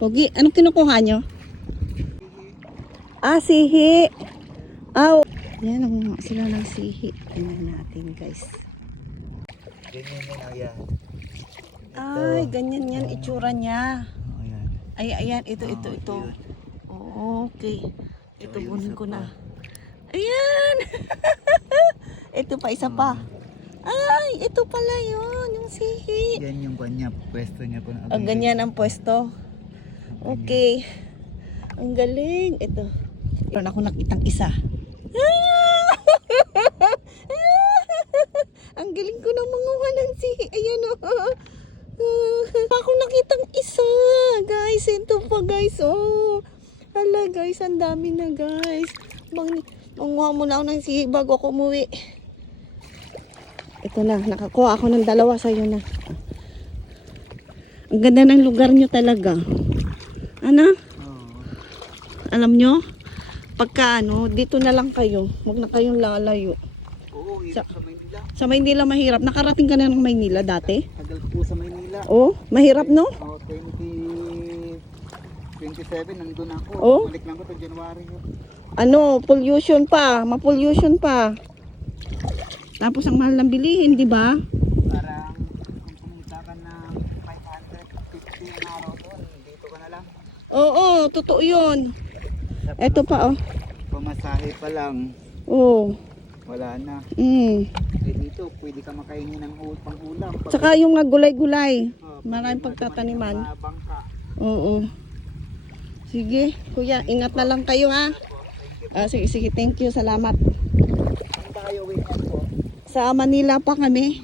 Pogi, anong kinukuha nyo? Ah, sihi. Aw. Yan, nangunga sila ng sihi. Tingnan natin, guys. Ganyan yan, ayan. Ay, ganyan yan, itsura niya. Ayan. Ay, ayan, ito. Yun. Oo, okay. Ito, Ayun, bunin isa ko pa. na. Ayan. Ito pa, isa pa. Ay, ito pala yun, yung sihi. Yan yung kanya, pwesto niya po. Ah, ganyan ang pwesto. Okay. Ang galing. Ito. Meron ako nakitang isa. Ang galing ko ng manguha ng sihi. Ayan o. Ako nakitang isa. Guys, ito pa guys. Oh. Hala guys, ang dami na guys. Manguha muna ako ng sihi bago ako umuwi. Ito na, nakakuha ako ng dalawa sa'yo na. Ang ganda ng lugar nyo talaga. Ano? Alam nyo? Pagka dito na lang kayo. Huwag na kayong lalayo. Oo, hirap sa Maynila. Sa Maynila mahirap. Nakarating ka na ng Maynila dati? Tagal po sa Maynila. Oh, mahirap no? 2027 nandun ako. Oh? Balik lang ko to January yun. Ano, pollution pa. Ma-pollution pa. Tapos ang mahal ng bilihin, di ba? Parang kung pumunta ka na 550 ang araw doon, dito ka na lang. Oo, totoo yun. Eto pa oh. Pamasahe pa lang, Oh. wala na. Mm. Eh dito, pwede ka makainin ng pang-ulam. Tsaka yung mga gulay-gulay. Oh, Maraming pwede pagtataniman. mga bangka. Oo. Sige, kuya, ingat na lang kayo ha. Sige, thank you, salamat. Saan ba kayo uwi niyan po? Sa Manila pa kami.